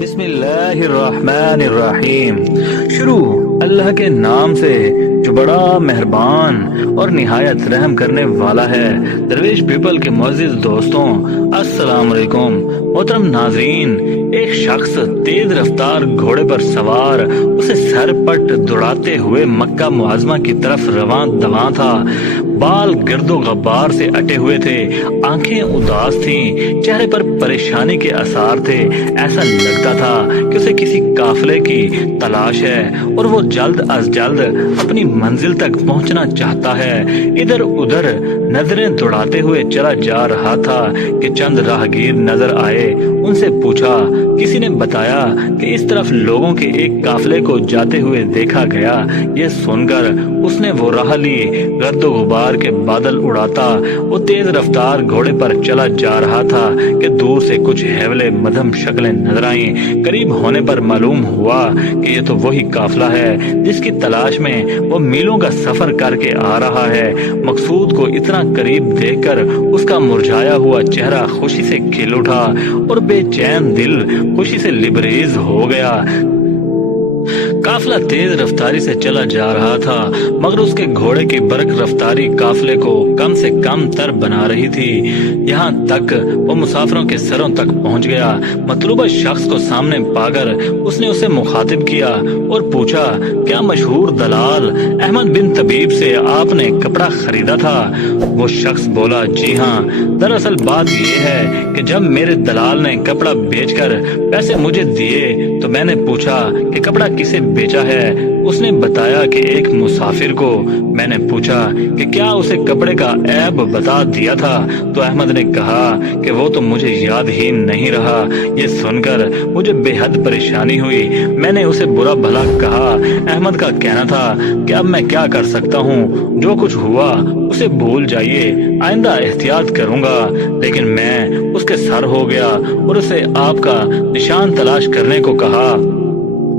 بسم اللہ الرحمن الرحیم۔ شروع اللہ کے نام سے جو بڑا مہربان اور نہایت رحم کرنے والا ہے۔ درویش پیپل کے معزز دوستوں، السلام علیکم۔ محترم ناظرین، ایک شخص تیز رفتار گھوڑے پر سوار اسے سر پٹ دوڑاتے ہوئے مکہ معظمہ کی طرف رواں دواں تھا۔ بال گرد و غبار سے اٹے ہوئے تھے، آنکھیں اداس تھیں، چہرے پر پریشانی کے آثار تھے۔ ایسا لگتا تھا کہ اسے کسی قافلے کی تلاش ہے اور وہ جلد از جلد اپنی منزل تک پہنچنا چاہتا ہے۔ ادھر ادھر نظریں دوڑاتے ہوئے چلا جا رہا تھا کہ چند راہگیر نظر آئے۔ ان سے پوچھا، کسی نے بتایا کہ اس طرف لوگوں کے ایک قافلے کو جاتے ہوئے دیکھا گیا۔ یہ سن کر اس نے وہ راہ لی۔ گرد و غبار کے بادل اڑاتا وہ تیز رفتار گھوڑے پر چلا جا رہا تھا کہ دور سے کچھ ہیولے مدھم شکلیں نظر آئیں۔ قریب ہونے پر معلوم ہوا کہ یہ تو وہی قافلہ ہے جس کی تلاش میں وہ میلوں کا سفر کر کے آ رہا ہے۔ مقصود کو اتنا قریب دیکھ کر اس کا مرجھایا ہوا چہرہ خوشی سے کھل اٹھا اور بے چین دل خوشی سے لبریز ہو گیا۔ قافلہ تیز رفتاری سے چلا جا رہا تھا، مگر اس کے گھوڑے کی برق رفتاری قافلے کو کم سے کم تر بنا رہی تھی۔ یہاں تک وہ مسافروں کے سروں تک پہنچ گیا۔ مطلوبہ شخص کو سامنے پا کر اس نے اسے مخاطب کیا اور پوچھا، کیا مشہور دلال احمد بن طبیب سے آپ نے کپڑا خریدا تھا؟ وہ شخص بولا، جی ہاں۔ دراصل بات یہ ہے کہ جب میرے دلال نے کپڑا بیچ کر پیسے مجھے دیے تو میں نے پوچھا کہ کپڑا کسے بیچا ہے؟ اس نے بتایا کہ ایک مسافر کو۔ میں نے پوچھا کہ کیا اسے کپڑے کا عیب بتا دیا تھا؟ تو احمد نے کہا کہ وہ تو مجھے یاد ہی نہیں رہا۔ یہ سن کر مجھے بے حد پریشانی ہوئی۔ میں نے اسے برا بھلا کہا۔ احمد کا کہنا تھا کہ اب میں کیا کر سکتا ہوں، جو کچھ ہوا اسے بھول جائیے، آئندہ احتیاط کروں گا۔ لیکن میں اس کے سر ہو گیا اور اسے آپ کا نشان تلاش کرنے کو کہا۔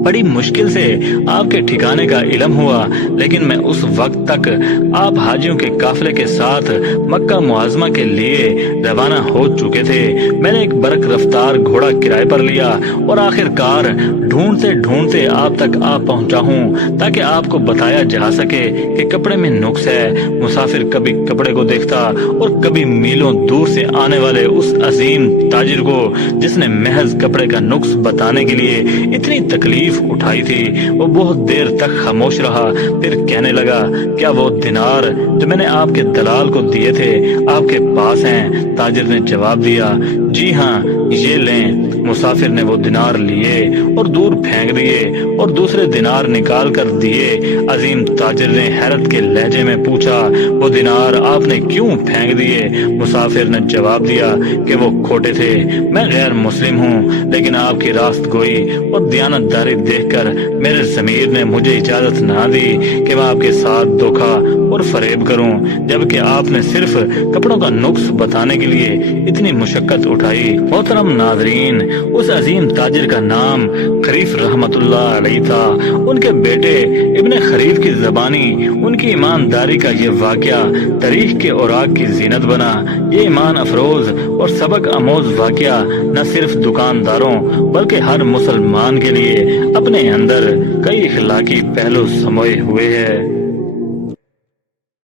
بڑی مشکل سے آپ کے ٹھکانے کا علم ہوا، لیکن میں اس وقت تک آپ حاجیوں کے قافلے کے ساتھ مکہ معظمہ کے لیے روانہ ہو چکے تھے۔ میں نے ایک برق رفتار گھوڑا کرائے پر لیا اور آخر کار ڈھونڈتے ڈھونڈتے آپ تک آ پہنچا ہوں تاکہ آپ کو بتایا جا سکے کہ کپڑے میں نقص ہے۔ مسافر کبھی کپڑے کو دیکھتا اور کبھی میلوں دور سے آنے والے اس عظیم تاجر کو جس نے محض کپڑے کا نقص بتانے کے لیے اتنی تکلیف اٹھائی تھی۔ وہ بہت دیر تک خاموش رہا، پھر کہنے لگا، کیا وہ دینار جو میں نے آپ کے دلال کو دیے تھے آپ کے پاس ہیں؟ تاجر نے جواب دیا، جی ہاں، یہ لیں۔ مسافر نے وہ دینار لیے اور دور پھینک دیے اور دوسرے دینار نکال کر دیے۔ عظیم تاجر نے حیرت کے لہجے میں پوچھا، وہ دینار آپ نے کیوں پھینک دیے؟ مسافر نے جواب دیا کہ وہ کھوٹے تھے۔ میں غیر مسلم ہوں، لیکن آپ کی راست گوئی اور دیانت داری دیکھ کر میرے ضمیر نے مجھے اجازت نہ دی کہ میں آپ کے ساتھ دھوکہ اور فریب کروں، جبکہ آپ نے صرف کپڑوں کا نقص بتانے کے لیے اتنی مشقت اٹھائی۔ محترم ناظرین، اس عظیم تاجر کا نام خریف رحمت اللہ علیہ تھا۔ ان کے بیٹے ابن خریف کی زبانی ان کی ایمانداری کا یہ واقعہ تاریخ کے اوراق کی زینت بنا۔ یہ ایمان افروز اور سبق آموز واقعہ نہ صرف دکانداروں بلکہ ہر مسلمان کے لیے اپنے اندر کئی اخلاقی پہلو سموئے ہوئے ہے۔